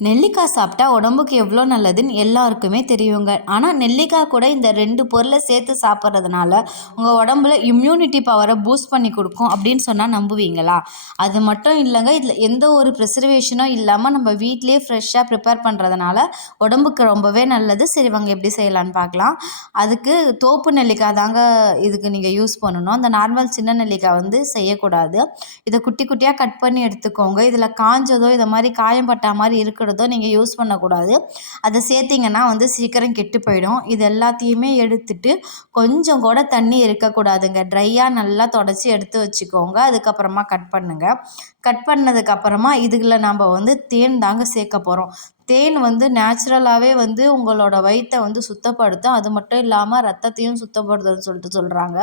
நெல்லிக்காய் சாப்பிட்டா உடம்புக்கு எவ்வளோ நல்லதுன்னு எல்லாருக்குமே தெரியுங்க. ஆனால் நெல்லிக்காய் கூட இந்த ரெண்டு பொருளை சேர்த்து சாப்பிட்றதுனால உங்கள் உடம்புல இம்யூனிட்டி பவரை பூஸ்ட் பண்ணி கொடுக்கும் அப்படின்னு சொன்னால் நம்புவீங்களா? அது மட்டும் இல்லைங்க இதில் எந்த ஒரு ப்ரிசர்வேஷனும் இல்லாமல் நம்ம வீட்டிலே ஃப்ரெஷ்ஷாக ப்ரிப்பேர் பண்ணுறதுனால உடம்புக்கு ரொம்பவே நல்லது. சரி வாங்க எப்படி செய்யலான்னு பார்க்கலாம். அதுக்கு தோப்பு நெல்லிக்காய் தாங்க இதுக்கு நீங்கள் யூஸ் பண்ணணும். அந்த நார்மல் சின்ன நெல்லிக்காய் வந்து செய்யக்கூடாது. இதை குட்டி குட்டியாக கட் பண்ணி எடுத்துக்கோங்க. இதில் காஞ்சதோ இதை மாதிரி காயம் பட்டா மாதிரி இருக்கிறதோ நீங்கள் யூஸ் பண்ணக்கூடாது. அதை சேர்த்திங்கன்னா வந்து சீக்கிரம் கெட்டு போயிடும். இது எல்லாத்தையுமே எடுத்துட்டு கொஞ்சம் கூட தண்ணி இருக்கக்கூடாதுங்க. ட்ரையாக நல்லா தொடச்சி எடுத்து வச்சுக்கோங்க. அதுக்கப்புறமா கட் பண்ணுங்கள் கட் பண்ணதுக்கப்புறமா இதுல நம்ம வந்து தேன் தாங்க சேர்க்க போகிறோம் தேன் வந்து நேச்சுரலாகவே வந்து உங்களோட வயிற்றை வந்து சுத்தப்படுத்தும் அது மட்டும் இல்லாமல் ரத்தத்தையும் சுத்தப்படுத்தும்னு சொல்லிட்டு சொல்கிறாங்க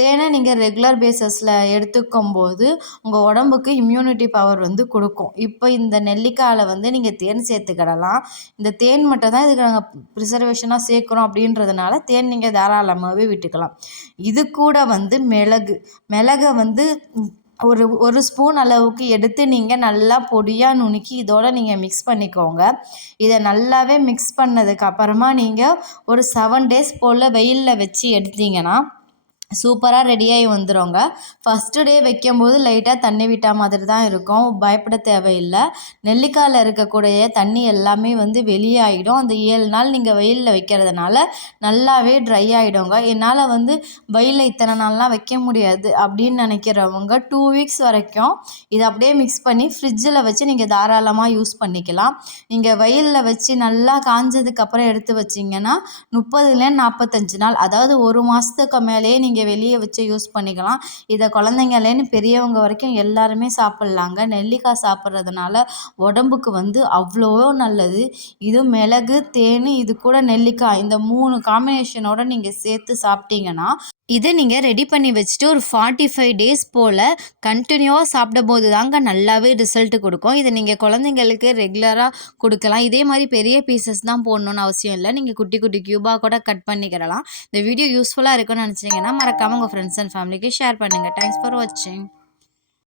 தேனை நீங்கள் ரெகுலர் பேஸஸில் எடுத்துக்கும் போது உங்கள் உடம்புக்கு இம்யூனிட்டி பவர் வந்து கொடுக்கும். இப்போ இந்த நெல்லிக்காயில் வந்து நீங்கள் தேன் சேர்த்துக்கிடலாம். இந்த தேன் மட்டும் தான் இதுக்கு நாங்கள் ப்ரிசர்வேஷனாக சேர்க்குறோம் அப்படின்றதுனால தேன் நீங்கள் தாராளமாகவே விட்டுக்கலாம். இது கூட வந்து மிளகு. மிளகை வந்து ஒரு ஒரு ஸ்பூன் அளவுக்கு எடுத்து நீங்கள் நல்லா பொடியாக நுணுக்கி இதோட நீங்கள் மிக்ஸ் பண்ணிக்கோங்க. இதை நல்லாவே மிக்ஸ் பண்ணதுக்கப்புறமா நீங்கள் ஒரு செவன் டேஸ் போல் வெயிலில் வச்சு எடுத்தீங்கன்னா சூப்பராக ரெடியாகி வந்துடுங்க ஃபஸ்ட்டு டே வைக்கும்போது லைட்டாக தண்ணி விட்டா மாதிரி தான் இருக்கும். பயப்பட தேவையில்லை. நெல்லிக்காயில் இருக்கக்கூடிய தண்ணி எல்லாமே வந்து வெளியாகிடும் அந்த ஏழு நாள் நீங்கள் வெயிலில் வைக்கிறதுனால நல்லாவே ட்ரை ஆகிடுங்க என்னால் வந்து வெயிலில் இத்தனை நாள்லாம் வைக்க முடியாது அப்படின்னு நினைக்கிறவங்க டூ வீக்ஸ் வரைக்கும் இதை அப்படியே மிக்ஸ் பண்ணி ஃப்ரிட்ஜில் வச்சு நீங்கள் தாராளமாக யூஸ் பண்ணிக்கலாம். நீங்கள் வெயிலில் வச்சு நல்லா காஞ்சதுக்கப்புறம் எடுத்து வச்சிங்கன்னா முப்பதுலேருந்து நாற்பத்தஞ்சு நாள் அதாவது ஒரு மாதத்துக்கு மேலேயே நீங்கள் வெளியே வச்சு யூஸ் பண்ணிக்கலாம். இதை குழந்தைங்களேன்னு பெரியவங்க வரைக்கும் எல்லாருமே சாப்பிட்லாங்க. நெல்லிக்காய் சாப்பிட்றதுனால உடம்புக்கு வந்து அவ்வளோ நல்லது. இது மிளகு தேன் இது கூட நெல்லிக்காய். இந்த மூணு காம்பினேஷனோட நீங்கள் சேர்த்து சாப்பிட்டீங்கன்னா இதை நீங்கள் ரெடி பண்ணி வச்சுட்டு ஒரு ஃபார்ட்டி ஃபைவ் டேஸ் போல் கண்டினியூவாக சாப்பிடும் போது தாங்க நல்லாவே ரிசல்ட் கொடுக்கும். இதை நீங்கள் குழந்தைங்களுக்கு ரெகுலராக கொடுக்கலாம். இதே மாதிரி பெரிய பீசஸ் தான் போடணுன்னு அவசியம் இல்லை. நீங்கள் குட்டி குட்டி க்யூபாக கூட கட் பண்ணிக்கிடலாம். இந்த வீடியோ யூஸ்ஃபுல்லாக இருக்குன்னு நினச்சிங்கன்னா மறக்காமல் உங்கள் ஃப்ரெண்ட்ஸ் அண்ட் ஃபேமிலிக்கு ஷேர் பண்ணுங்கள் தேங்க்ஸ் ஃபார் வாட்சிங்